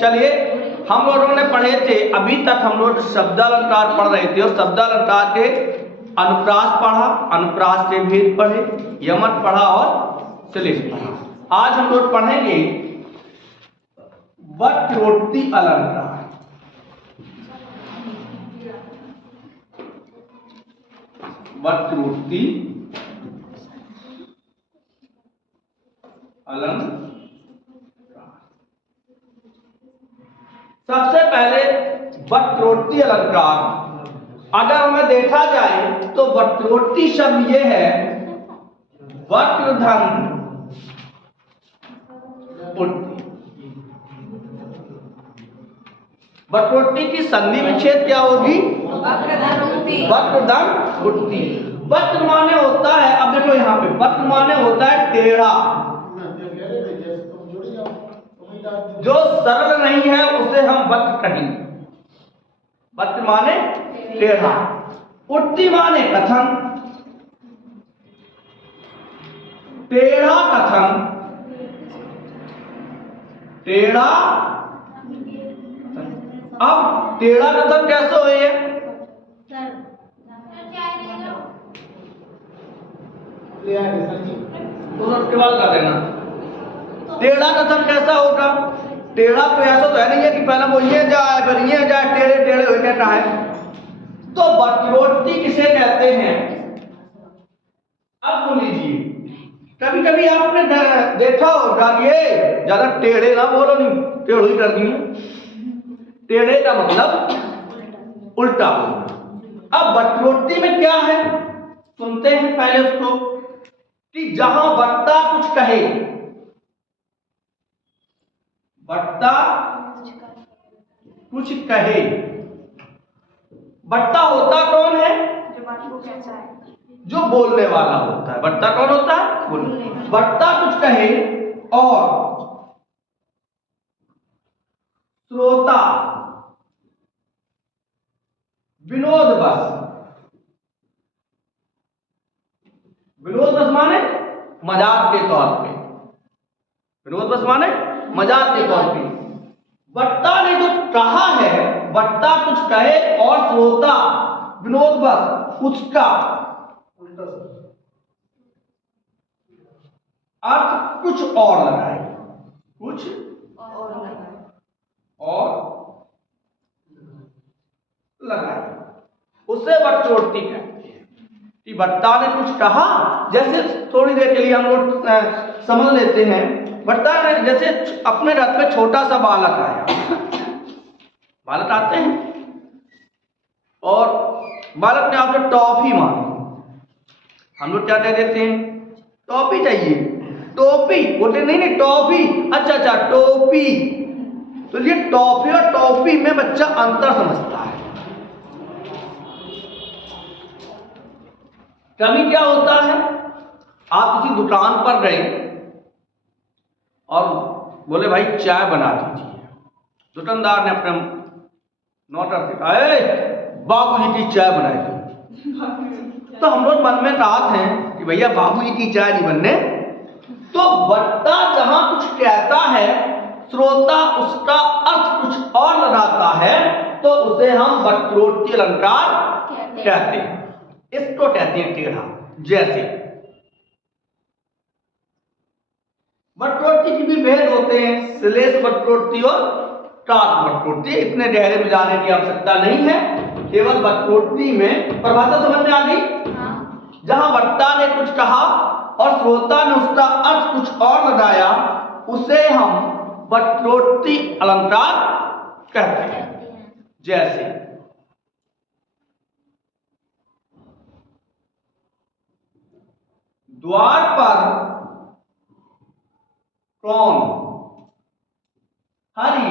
चलिए, हम लोगों ने पढ़े थे, अभी तक हम लोग शब्दालंकार पढ़ रहे थे और शब्दालंकार के अनुप्रास पढ़ा, अनुप्रास के भेद पढ़े, यमक पढ़ा और श्लेष पढ़ा। आज हम लोग पढ़ेंगे वक्रोक्ति अलंकार। वक्रोक्ति अलंकार। सबसे पहले वक्रोक्ति अलंकार अगर हमें देखा जाए तो वक्रोक्ति शब्द ये है वक्रधन उक्ति। वक्रोक्ति की संधि विच्छेद क्या होगी? वक्रधन उक्ति। वक्र माने होता है, अब देखो यहाँ पे वक्र माने होता है टेढ़ा, जो सरल नहीं है उसे हम वक्र कहेंगे। वक्र माने टेढ़ा, उक्ति माने कथन, टेढ़ा कथन, टेढ़ा। अब टेढ़ा कथन कैसे हुई है? उसके बाद कर देना। टेढ़ा कथन कैसा होगा? टेढ़ा तो ऐसा तो है नहीं है कि पहले वो ये जाए फिर ये जाए, टेढ़े टेढ़े हो क्या है। तो वक्रोक्ति किसे कहते हैं? अब सुन लीजिए, कभी कभी आपने देखा होगा ये ज्यादा टेढ़े ना बोलो, नहीं टेढ़ो ही कर दिए। टेढ़े का मतलब उल्टा बोलना। अब वक्रोक्ति में क्या है सुनते हैं पहले उसको, कि जहां वक्ता कुछ कहे, वक्ता कुछ कहे। वक्ता होता कौन है? जो बोलने वाला होता है। वक्ता कौन होता है? बोलने। वक्ता कुछ कहे और श्रोता विनोदवश, विनोदवश माने मजाक के तौर पे, विनोदवश माने मजाक के तौर पे वक्ता ने जो कहा है, वक्ता कुछ कहे और श्रोता विनोदवश उसका अर्थ कुछ और लगाए, कुछ और लगाए, उसे वक्रोक्ति कहते हैं। कि वक्ता ने कुछ कहा, जैसे थोड़ी देर के लिए हम लोग समझ लेते हैं, वक्ता ने जैसे अपने घर पे छोटा सा बालक आया, बालक आते हैं और बालक ने आपसे टॉफी मांगी, हम लोग क्या कह देते हैं? टॉफी चाहिए, टोपी बोलते नहीं, नहीं टॉफी, अच्छा अच्छा टोपी। तो ये टॉफी और टॉफी में बच्चा अंतर समझता है। कभी क्या होता है, आप किसी दुकान पर गए और बोले भाई चाय बना दीजिए, दुकानदार ने अपने नौकर से कहा बाबूजी की चाय बनाई दो। तो हम लोग मन में कहा थे कि भैया बाबूजी की चाय नहीं बनने। तो वक्ता जहां कुछ कहता है, श्रोता उसका अर्थ कुछ और लगाता है, तो उसे हम वक्रोक्ति अलंकार कहते हैं। इसको कहते हैं टेढ़ा। जैसे वक्रोक्ति की भी भेद होते हैं, श्लेष वक्रोक्ति और काक वक्रोक्ति। इतने गहरे में जाने की आवश्यकता नहीं है, केवल वक्रोक्ति में परिभाषा समझ में आ गई। जहां वक्ता ने कुछ कहा और श्रोता ने उसका अर्थ कुछ और लगाया, उसे हम वक्रोक्ति अलंकार कहते हैं। जैसे द्वार पर कौन हरि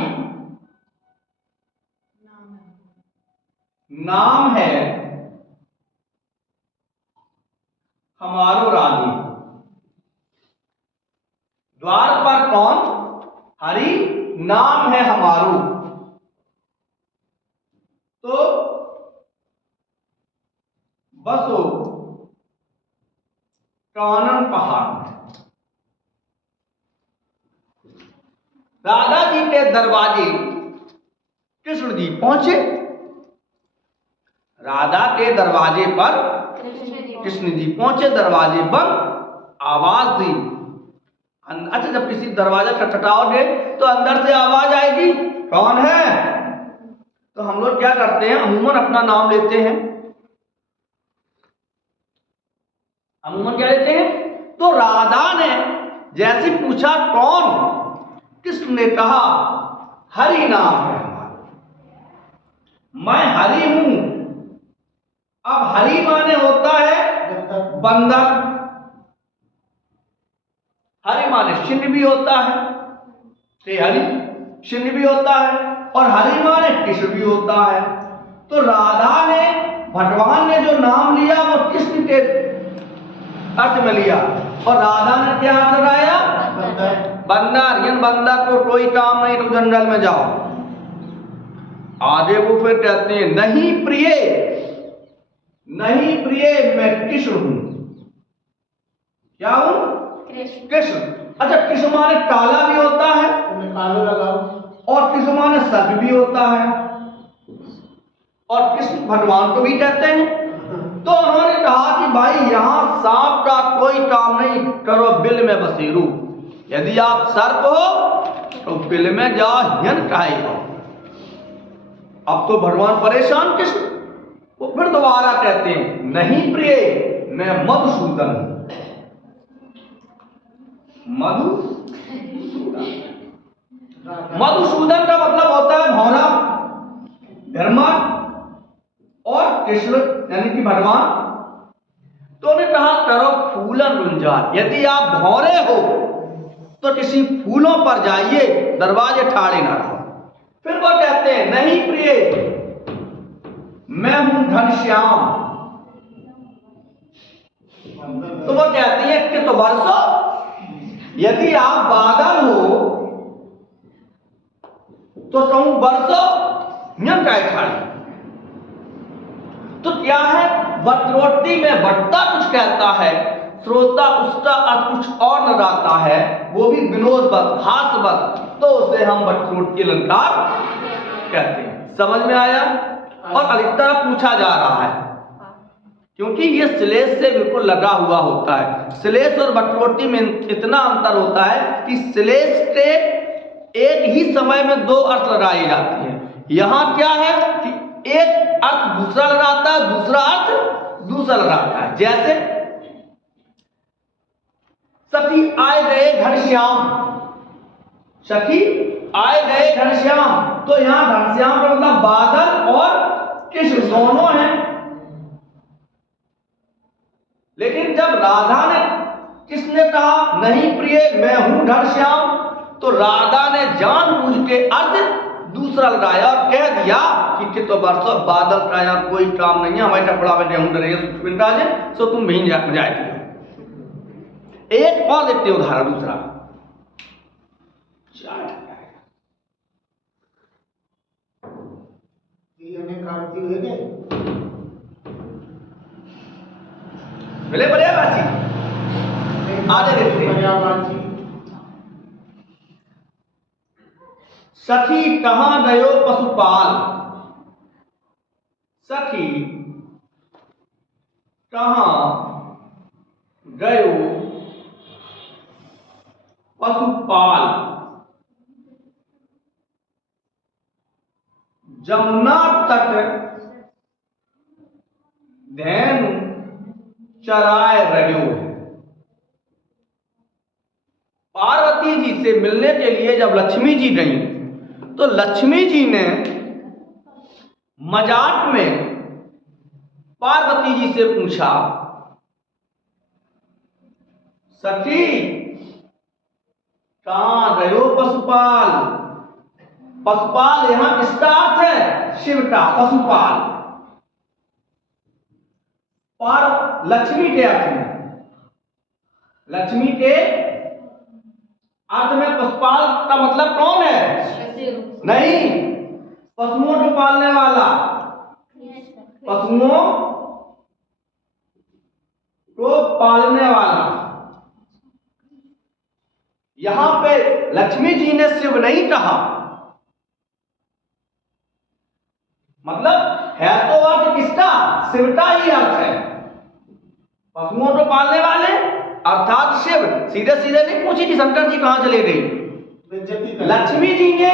नाम है हमारो राधे। द्वार पर कौन हरि नाम है हमारो, तो बसो कानन पहाड़। राधा जी के दरवाजे कृष्ण जी पहुंचे। राधा के दरवाजे पर कृष्ण जी पहुंचे, दरवाजे बंद, आवाज दी। अच्छा, जब किसी दरवाजा खटखटाओगे तो अंदर से आवाज आएगी, कौन है? तो हम लोग क्या करते हैं, अमूमन अपना नाम लेते हैं। अमूमन क्या लेते हैं? तो राधा ने जैसे पूछा कौन, कृष्ण ने कहा हरि नाम है, मैं हरि हूं। अब हरि माने होता है बंदर, हरि माने शिन्ह भी होता है, हरि शिन्ह भी होता है, और हरि माने कृष्ण भी होता है। तो राधा ने, भगवान ने जो नाम लिया वो कृष्ण के अर्थ में लिया, और राधा ने क्या अर्थ लगाया? बंदर। इन बंदर को कोई काम नहीं, तो जंगल में जाओ। आगे वो फिर कहते हैं नहीं प्रिय, नहीं प्रिय, मैं कृष्ण हूं। क्या हूं? कृष्ण। अच्छा, कृष्ण माने काला भी होता है, कालो लगाओ, और कृष्ण माने सर्प भी होता है, और कृष्ण भगवान को भी कहते हैं। तो उन्होंने कहा कि भाई यहां सांप का कोई काम नहीं, करो बिल में बसेरू। यदि आप सर्प हो तो बिल में जाओ, हिन काहे हो। अब तो भगवान परेशान कृष्ण, वो फिर दोबारा कहते हैं नहीं प्रिय, मैं मधुसूदन हूं। मधुसूदन, मधुसूदन का मतलब होता है भौरा, धर्मा, और कृष्ण यानी कि भगवान। तो उन्हें कहा करो फूलन गुंजार, यदि आप भौरे हो तो किसी फूलों पर जाइए, दरवाजे ठाड़े ना रहो। फिर वो कहते हैं नहीं प्रिय, मैं हूं घनश्याम। तो वो कहती है कि तो वर्षो, यदि आप बादल हो तो कहूं वर्षो नियम का ठाड़ी। तो क्या है, वक्रोक्ति में वक्ता कुछ कहता है, श्रोता उसका अर्थ कुछ और लगाता है, वो भी विनोद बस, हास्य बस, तो उसे हम वक्रोक्ति अलंकार कहते हैं। समझ में आया? और अधिकतर पूछा जा रहा है, क्योंकि ये श्लेष से बिल्कुल लगा हुआ होता है। श्लेष और वक्रोक्ति में इतना अंतर होता है कि श्लेष के एक ही समय में दो अर्थ लगाए जाते हैं। यहां क्या है कि एक अर्थ दूसरा लगाता है, दूसरा अर्थ दूसरा लगाता है। जैसे सखी आए गए घनश्याम, सखी आए गए घनश्याम, तो यहां घनश्याम का मतलब बादल और कृष्ण दोनों हैं। लेकिन जब राधा ने, किसने कहा नहीं प्रिय मैं हूं घनश्याम, तो राधा ने जानबूझ के अर्थ दूसरा लगाया और कह दिया कि तो बरसों बादल का यहाँ कोई काम नहीं है, हमारे टपड़ा में गेहूं डरे सो तुम भी जाए। एक और देखते उदाहरण, दूसरा मिले पर्यावाची, आगे देखते हैं। सखी कहां गयो पशुपाल, सखी कहां गयो पशुपाल, जमुना तट धेनु चराए रहो। पार्वती जी से मिलने के लिए जब लक्ष्मी जी गई, तो लक्ष्मी जी ने मजाक में पार्वती जी से पूछा, सखी कहां गयो पशुपाल। पशुपाल यहां किसका अर्थ है? शिव का, पशुपाल। और लक्ष्मी के अर्थ में, लक्ष्मी के अर्थ में पशुपाल का मतलब कौन है? नहीं, पशुओं को पालने वाला, पशुओं को पालने वाला। यहां पे लक्ष्मी जी ने शिव नहीं कहा, मतलब है तो अर्थ किसका? शिव का ही अर्थ है। पशुओं को पालने वाले अर्थात शिव। सीधे सीधे नहीं पूछी कि शंकर जी कहां चले गई। लक्ष्मी जी ने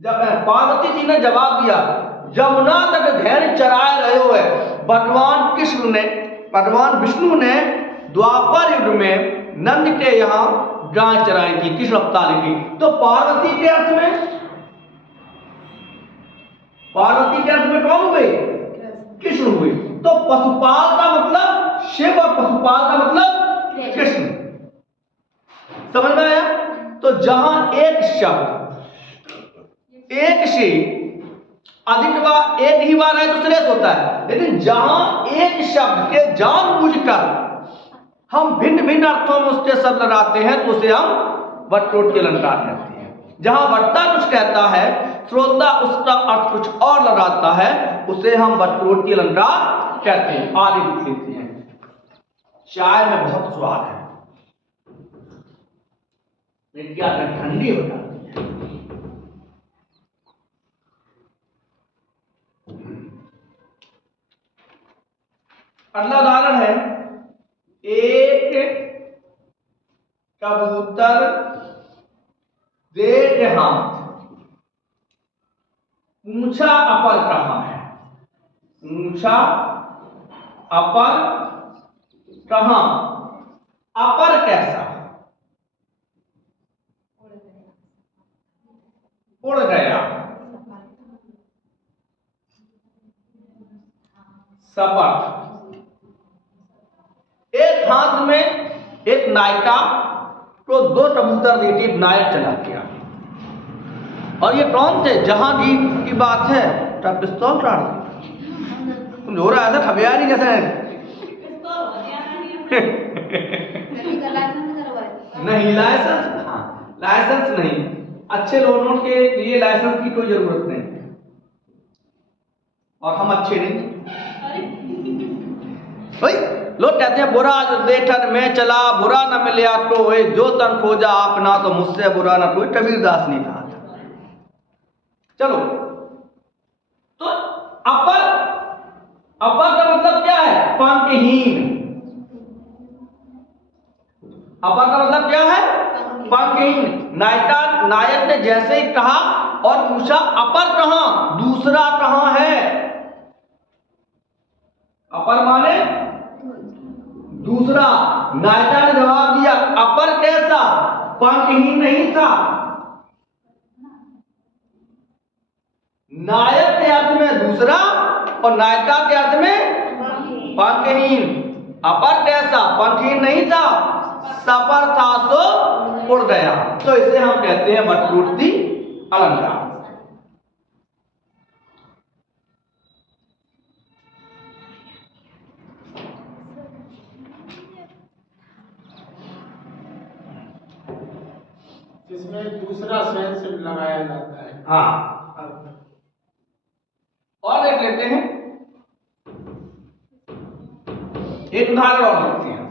जब पार्वती जी ने जवाब दिया, यमुना तक धैर्य चराए रहे हो है। भगवान विष्णु ने द्वापर युग में नंद के यहाँ गाय चराई थी, कृष्ण अवतार की। तो पार्वती के अर्थ में कौन हुए? कृष्ण हुए। तो पशुपाल का मतलब शिव और पशुपाल का मतलब कृष्ण। समझ में आया? तो जहां एक शब्द एक से अधिक बार एक ही बार है तो श्रेष्ठ होता है, लेकिन जहां एक शब्द के जानबूझकर हम भिन्न भिन्न अर्थों में उसके शब्द लगाते हैं तो उसे हम वटरोट के अलंकार कहते हैं। जहां वक्ता कुछ कहता है, श्रोता उसका अर्थ कुछ और लगाता है, उसे हम वटरोट के अलंकार कहते हैं। आगे लिख लेते हैं। चाय में बहुत स्वाद है, क्या ठंडी हो जाती है। अगला उदाहरण है, एक कबूतर देख हाथ, पूछा अपर कहां है? पूछा अपर कहां? अपर कैसा? उड़ गया। सपर। एक हाथ में एक नायका को दो कबूतर देके नायक चला गया, और ये कौन थे? जहांगीर की बात है तब पिस्तौल काट दी। तुम हो रहा है खबियारी जैसे नहीं, लाइसेंस, हाँ लाइसेंस नहीं, अच्छे लोगों के लिए लाइसेंस की कोई जरूरत नहीं, और हम अच्छे नहीं। भाई लोग कहते हैं बुरा देखन में चला, बुरा न मिले तो जो तन खोजा अपना, तो मुझसे बुरा ना कोई, कबीरदास ने कहा था। चलो, तो अपर का मतलब क्या है? पंखहीन। अपर का मतलब क्या है? पंखहीन। नायक ने जैसे ही कहा और पूछा अपर कहां, दूसरा कहां है? अपर माने दूसरा। नायका ने जवाब दिया अपर कैसा? पंखहीन नहीं था। नायक के अर्थ में दूसरा और नायका के अर्थ में पंखहीन। अपर कैसा? पंखहीन नहीं था, सपर था सो उड़ गया। तो इसे हम कहते हैं वटरूटी अलंकार। इसमें दूसरा सेंस लगाया जाता है। हाँ, और देख लेते हैं, एक उदाहरण और देखते हैं।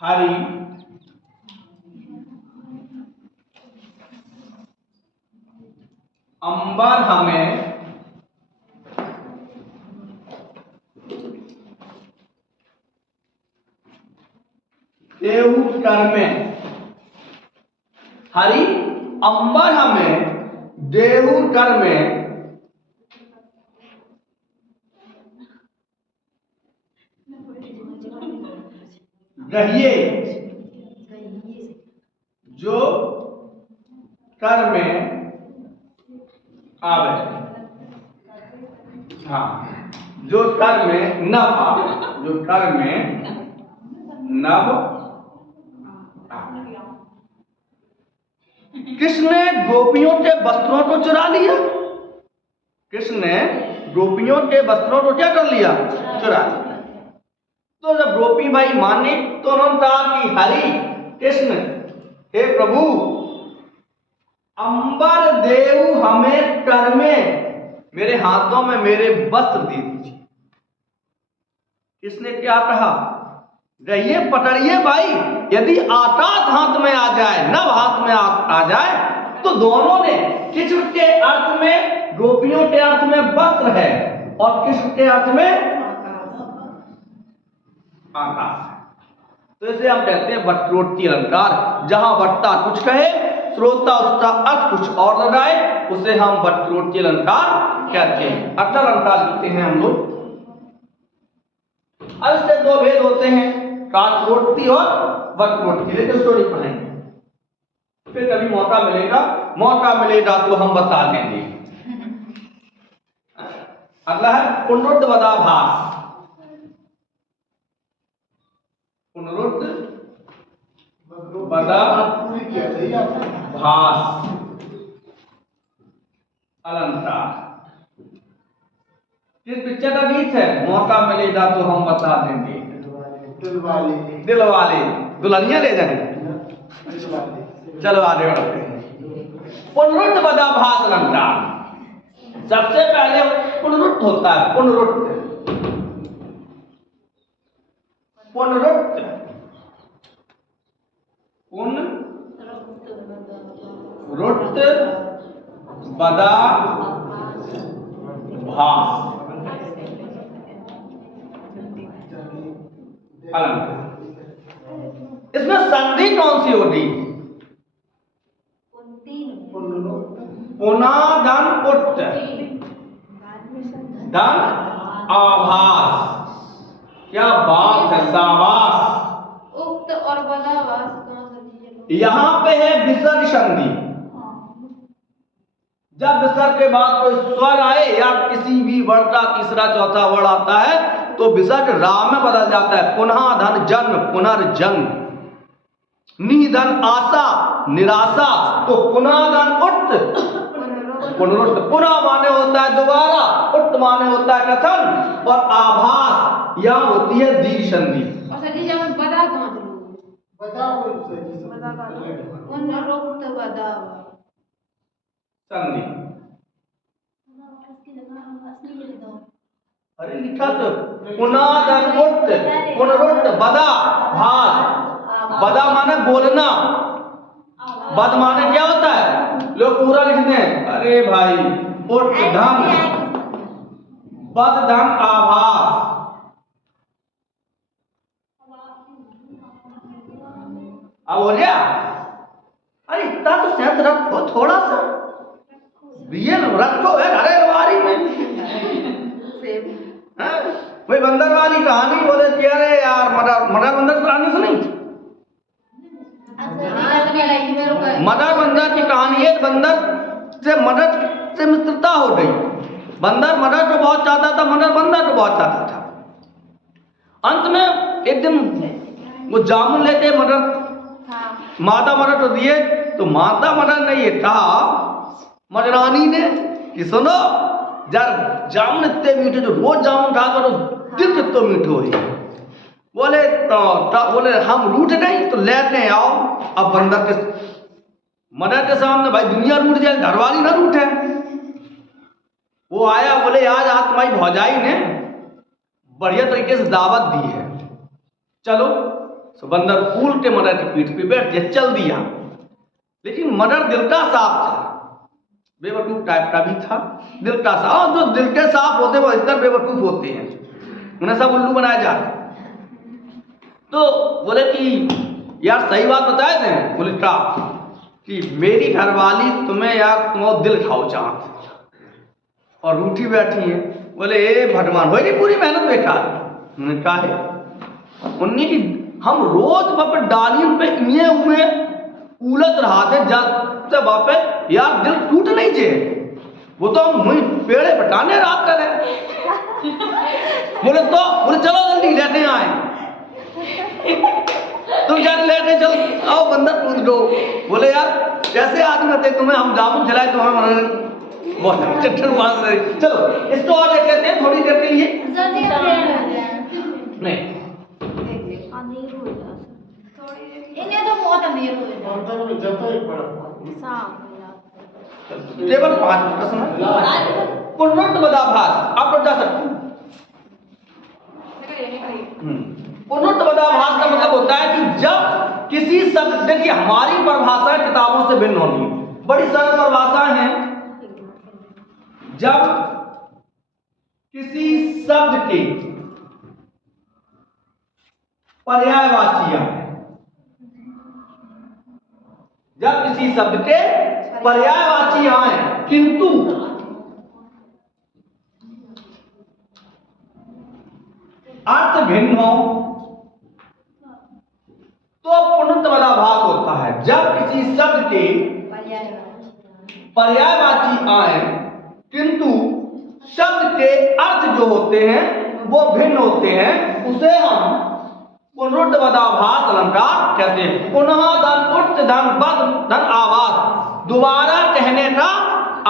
हरि अंबर हमें देहु कर में। हरि अंबर हमें देहु कर में रहिए, जो कर में आवे। हाँ, जो कर में नभ आवे, जो कर में नभ। कृष्ण ने गोपियों के वस्त्रों को चुरा लिया। कृष्ण ने गोपियों के वस्त्रों को क्या कर लिया? चुरा लिया। तो जब गोपी भाई माने तो उन्होंने कहा कि हरि कृष्ण, हे प्रभु, अंबर देव हमें कर में, मेरे हाथों में मेरे वस्त्र दे दीजिए। इसने क्या कहा, रहिए पटरिए भाई, यदि आकाश हाथ में आ जाए, नभ हाथ में आ जाए, तो दोनों ने, कृष्ण के अर्थ में, गोपियों के अर्थ में वस्त्र है और कृष्ण के अर्थ में आकाश है। तो इसे हम कहते हैं वक्रोक्ति अलंकार। जहां वक्ता कुछ कहे, श्रोता उसका अर्थ कुछ और लगाए, उसे हम वक्रोक्ति अलंकार कहते हैं। अगला अलंकार लिखते हैं हम लोग। अब इसके दो भेद होते हैं, काकरोक्ति और वक्रोक्ति। लेकिन स्टोरी पढ़ेंगे, फिर कभी मौका मिलेगा तो हम बता देंगे। अगला है पुनरुक्त बदाभास। पुनरुक्त बदाभास अलंकार किस पिक्चर का गीत है? मौका मिलेगा तो हम बता देंगे। दिलवाले दुल्हनिया ले जाएंगे। चलो आगे बढ़ते हैं। पुनरुक्त बदाभास अलंकार। सबसे पहले पुनरुक्त होता है, पुनरुक्त बदाभास अलंकार। इसमें संधि कौन सी होगी? पुनादन उक्त धन आभास। क्या बात है, शाबाश। उक्त और बदाभास कौन सा चीज है? यहां पे है विसर्ग संधि। जब विसर्ग के बाद कोई स्वर आए या किसी भी वर्ण का तीसरा चौथा वर्ण आता है तो विसर्ग रा में बदल जाता है। पुनः धन जन्म, पुनर्जन्म, निधन आशा, निराशा, तो पुनः धन उक्त, पुनरुक्त। पुनः माने होता है दोबारा, उक्त माने होता है कथन, और आभास यह होती है दीर्घ संधि। और सर जी जब बदा कहां से बदा पुनरुक्त बदाभास संधि। अरे लिखा तो पुनः उक्त, पुनरुक्त बदाभास। बदा माने बोलना, बद माने क्या होता है? लोग पूरा लिखते हैं। अरे भाई, उक्त धन, बद धन आभास। अब हो गया? अरे इतना तो सेंस रखो थोड़ा सा, रियल रखो है घरे अलमारी में। भाई बंदर वाली कहानी बोले कि अरे यार मदर बंदर की कहानी सुनी? मदर बंदर की कहानी है। बंदर से मदर से मित्रता हो गई। बंदर मदर को बहुत चाहता था, मदर बंदर को बहुत चाहता था। अंत में एक दिन वो जामुन लेके मदर, माता मदर को दिए, तो माता मदर ने ये कहा मदरानी ने कि सुनो, जब जामुन इतने मीठे, जो रोज जामुन खा तो दिल कितना मीठे हो। बोले बोले हम रूठ गई तो लेते आओ। अब बंदर के मदर के सामने भाई दुनिया रूठ जाए, घरवाली ना रूठे। वो आया, बोले आज तुम्हारी भौजाई ने बढ़िया तरीके से दावत दी है, चलो। तो बंदर उल्टे मदर की पीठ पे बैठ के चल दिया। लेकिन मदर दिल का साफ था, बेवकूफ टाइप का भी था, दिल का साफ। जो दिल के साफ होते वो इतना बेवकूफ होते हैं, उन्हें सब उल्लू बनाया जाता। तो बोले कि यार सही बात बताए थे। बोले क्या? कि मेरी घरवाली तुम्हें यार तुम्हारा दिल खाओ चाहत और रूठी बैठी है। बोले ए भगवान, हो गई पूरी मेहनत बेकार। उन्होंने कहा है उन्हें कि हम रोज वापस डालियों पे इन्हें हुए उलट रहा थे, जब से वापस यार दिल टूट नहीं जे। वो तो हम मुझे पेड़े बटाने रात कर रहे। बोले चलो जल्दी लेते आए। तुम जाने लेते चल आओ, बंदर कूद दो। बोले यार कैसे आदमी थे तुम्हें, हम जामुन खिलाए तो हमें बहुत चट्टर मार रहे। चलो इसको और लेते हैं थोड़ी देर के लिए। नहीं इन्हें तो बहुत अमीर हो केवल 5 प्रश्न। पुनरुक्त बदाभास आप लोग जा सकते हैं। पुनरुत्पादाभास का मतलब होता है कि जब किसी शब्द, देखिए हमारी परिभाषा किताबों से भिन्न होती है, बड़ी सरल परिभाषा है। जब किसी शब्द के पर्यायवाची आए, जब किसी शब्द के पर्यायवाची आए किंतु अर्थ भिन्न हो तो पुनरुत्पादाभास होता है। जब किसी शब्द के पर्यायवाची आए किंतु शब्द के अर्थ जो होते हैं वो भिन्न होते हैं, उसे हम पुनरुत्पादाभास अलंकार कहते हैं। पुनः धन उठ धन बद धन आभास, दोबारा कहने का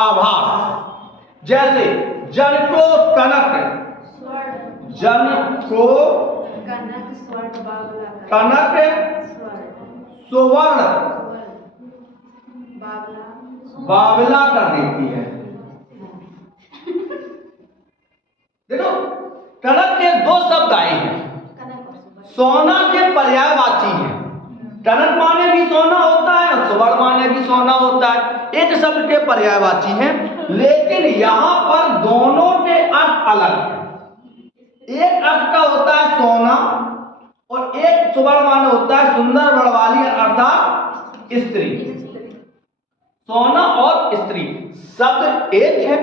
आभास। जैसे जन को कनक, जन को कनक सुवर्ण बावला कर देती है। देखो कनक के दो शब्द आए हैं, सोना के पर्यायवाची हैं। कनक माने भी सोना होता है, सुवर्ण माने भी सोना होता है, एक शब्द के पर्यायवाची हैं, लेकिन यहां पर दोनों के अर्थ अलग हैं। एक अर्थ का होता है सोना और एक सुवर्ण माने होता है सुंदर बड़वाली अर्थात स्त्री। सोना और स्त्री शब्द एक है,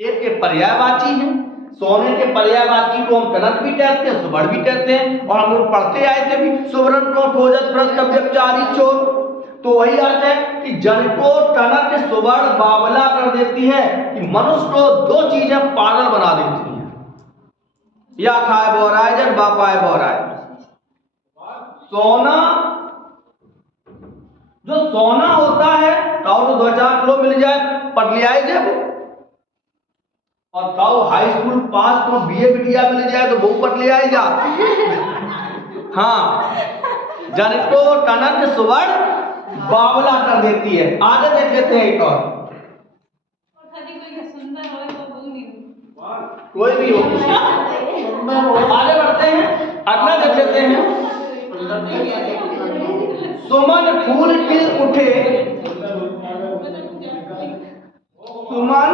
एक के पर्यायवाची है। सोने के पर्यायवाची को हम कनक भी कहते हैं, सुवर्ण भी कहते हैं, और हम लोग पढ़ते आए थे भी, सुवर्ण को ठोजत भ्रष्ट व्यभिचारी चोर। तो वही अर्थ है कि जन को कनक सुवर्ण बावला कर देती है, कि मनुष्य को दो चीजें पागल बना देती हैं, या खाए बोराए जन बापाए बोराए। सोना, जो सोना होता है ताऊ तो 2-4 किलो मिल जाए पट ले आए जब, और ताऊ हाई स्कूल पास तो बीए बिटिया मिल जाए तो वो पट ले आए जा। हाँ, जन को कनक सुवर्ण बावला कर देती है। आगे देख लेते हैं एक और, कोई भी हो, आगे बढ़ते हैं, अगला देख लेते हैं। सुमन फूल खिल उठे, सुमन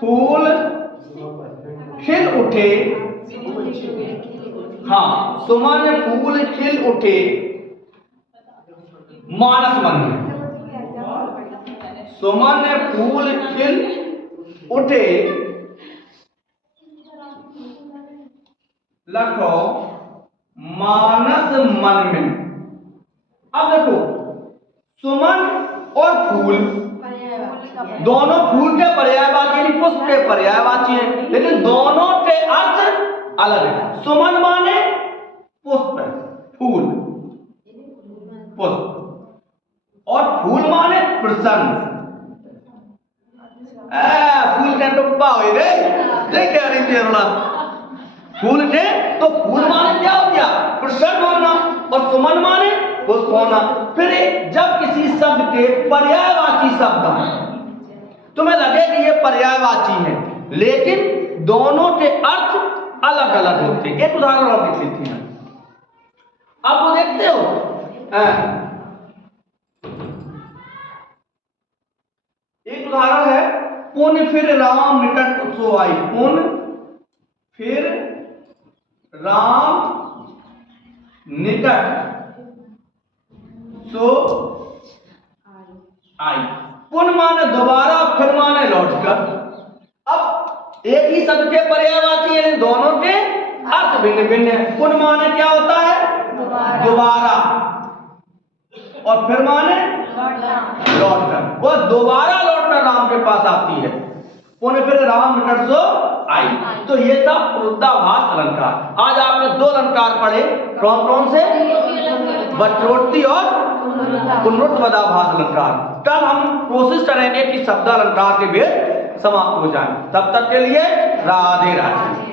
फूल खिल उठे, हाँ, सुमन फूल खिल उठे मानस मन में। सुमन फूल खिल उठे लखो मानस मन में। अब देखो सुमन और फूल दोनों फूल के पर्यायवाची, पुष्प के पर्यायवाची हैं, लेकिन दोनों के अर्थ अलग है। सुमन माने पुष्प, फूल पुष्प, और फूल माने प्रसन्न। फूल के टुप्पा हो गए, देख क्या रही थी फूल के, तो फूल माने क्या हो गया, प्रसन्न होना, और सुमन माने पुष्प होना। फिर जब किसी शब्द के पर्यायवाची शब्द आए, तुम्हें लगे कि ये पर्यायवाची है, लेकिन दोनों के अर्थ अलग अलग होते हैं। एक उदाहरण और देख लेते हैं, आप वो देखते हो, एक उदाहरण है, पुन फिर राम निकट सो आई। पुन फिर राम निकट सो आई। पुन माने दोबारा, फिर माने लौटकर। अब एक ही शब्द के पर्यायवाची है, दोनों के अर्थ भिन्न भिन्न है। पुन माने क्या होता है, दोबारा, और फिर माने लौटकर। वो दोबारा लौटकर राम के पास आती है। पुन फिर राम निकट सो आई। तो ये था पुनरुत्पादाभास अलंकार। आज आपने 2 अलंकार पढ़े, कौन कौन से, वक्रोक्ति और पुनरुत्पादाभास अलंकार। कल हम कोशिश करेंगे कि शब्द अलंकार के भेद समाप्त हो जाए। तब तक के लिए राधे राधे।